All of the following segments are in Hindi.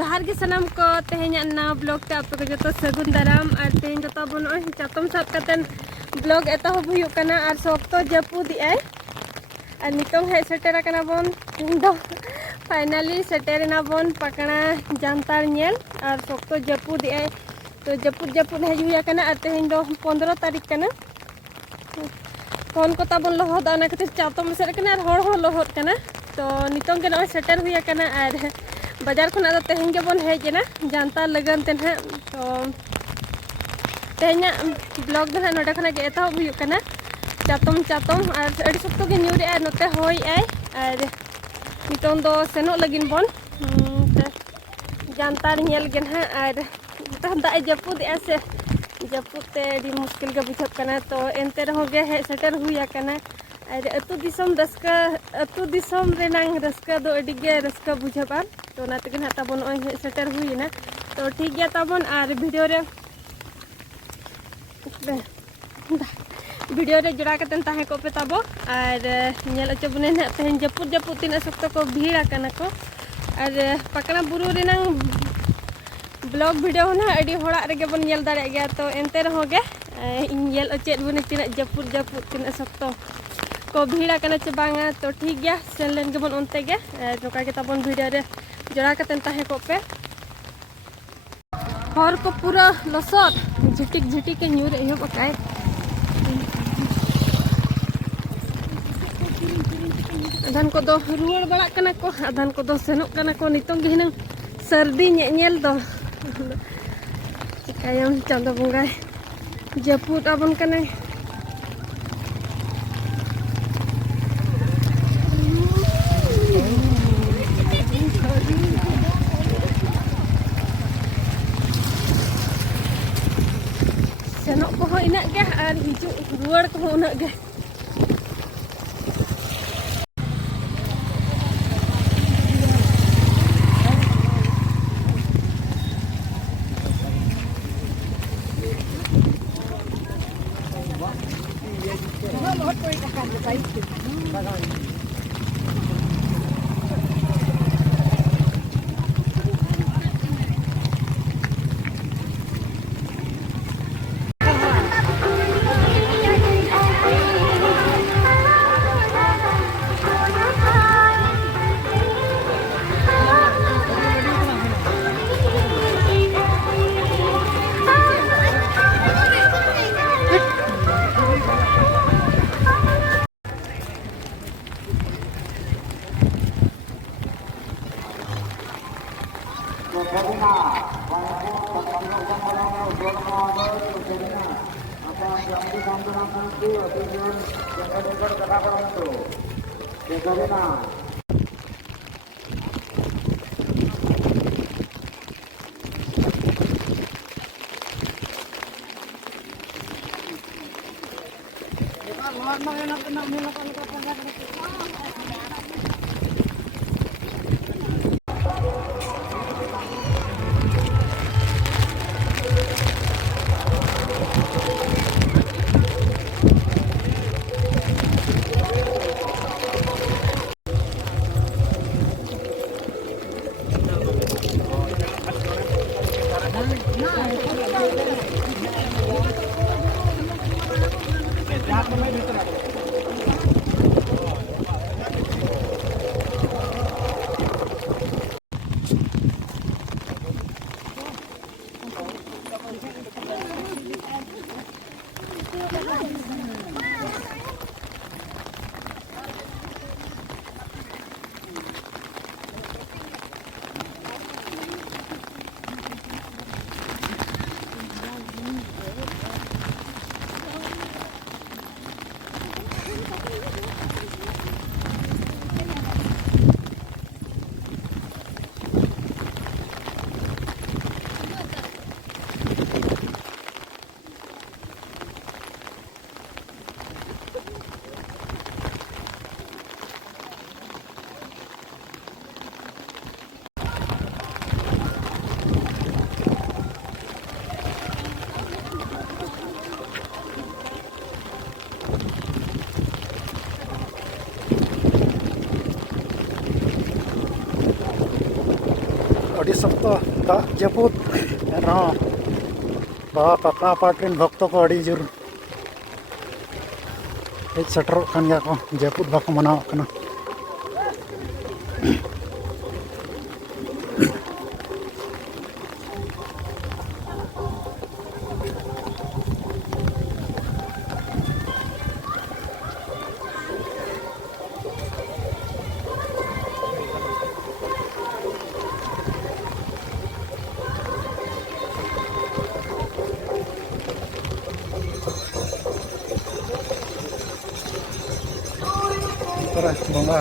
जोहार के सनाम को तेहेन्या ना ब्लॉग ते आपे को जतो सगुन दाराम और तेहेन जतो बन ओय चातम साब कतन ब्लॉग एतहब हुयु कना और सोक्तो जपुदी आय और नितों हे सेटेरा कना बोन दो फाइनली सेटेरना बोन पकड़ा जानतार नेल और सोक्तो जपुदी आय तो जपुद जपुद हे हुया कना और तेहेन दो 15 तारीख कना फोन को ताबन लहद आना खातिर चातम सेर कना और हर हो लहद कना तो नितों के नय सेटर हुया कना और बाजार खुना दो तेहेन के बोन हेजना जानता लगन ते ना तो तेहेन्या ब्लॉग दो ना नोडे खना के एतहब हुयु कना चातम चातम और अड़ी सप्तो के न्यूरे आय नोते होय आय और नितों दो सेनो लगिन बोन जानता नेल के ना और दा जपुद से जपुद ते दी मुश्किल के बुझब कना तो एनते रहो गे हे सेटर हुया कना और अतु दिसम रस्का अतु दिसम रेनांग रस्का दो अडिगे रस्का बुझबा तो ना तक ना ताबन ओय सेटर हुई ना तो ठीक गया ताबन और वीडियो रे जोड़ा कतन ताहे को पे ताबो और नेल अचो बने ना तेहेन जपुद जपुद तीन सप्तो को भीड़ा कना को और पकना बुरु रेनांग ब्लॉग वीडियो ना अड़ी होड़ा रेगे बन नेल दाड़े गया तो एनते रहो गे इन नेल अचेद बने तीन जपुद जपुद तीन सप्तो को भीड़ा कना चे बांगा तो ठीक गया सेन लेन गेबन ओनते गे नोका के ताबन वीडियो रे जोड़ा कतन ताहे को पे हर को पूरा लसद झिटिक झिटिक के न्यूर एहब अकाय अधान को दो रुआड़ बड़ा कना को अधान को दो सेनोक कना को नितों गे हिनंग सर्दी नेल दो चिकायम चांदो बंगाय जपुद आबन कना सेनोक को इना गे और हिजु रुआड़ को उना गे सप्ताह दाग जपुत बाबा पाका पार्टिन भक्त को अड़ी जोर हेज सेटरों कान गया को जपुत बाको मनाव कना बंगा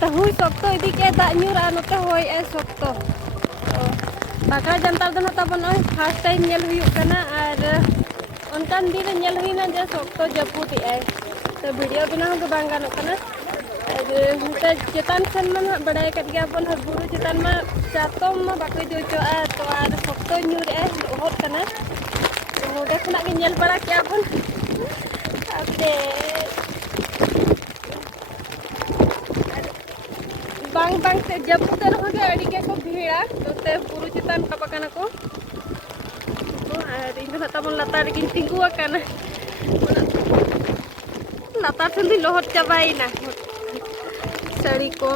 tahu sokto ini kayak tak nyurah note hoi sokto bakal jantar dan tabon oi first time nyel huyuk kana ar onkan din nyel huina je sokto japuti to video bina ho bang ganok kana ar chetan sen man badai kat gya pon har buru chetan ma chatom ma bakoy jojo to ar sokto nyur hot kana node khna ge nyel bara kya pon ate bang bang te jabut er hoge adi ke ko bhira to te puru chetan kapakana ko to ar ing tabon latar gin tinggu akana latar sendi lohot chabaina sari ko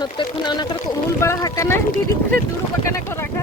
note khona ona ko umul bara hakana didi kore duru bakana ko rakha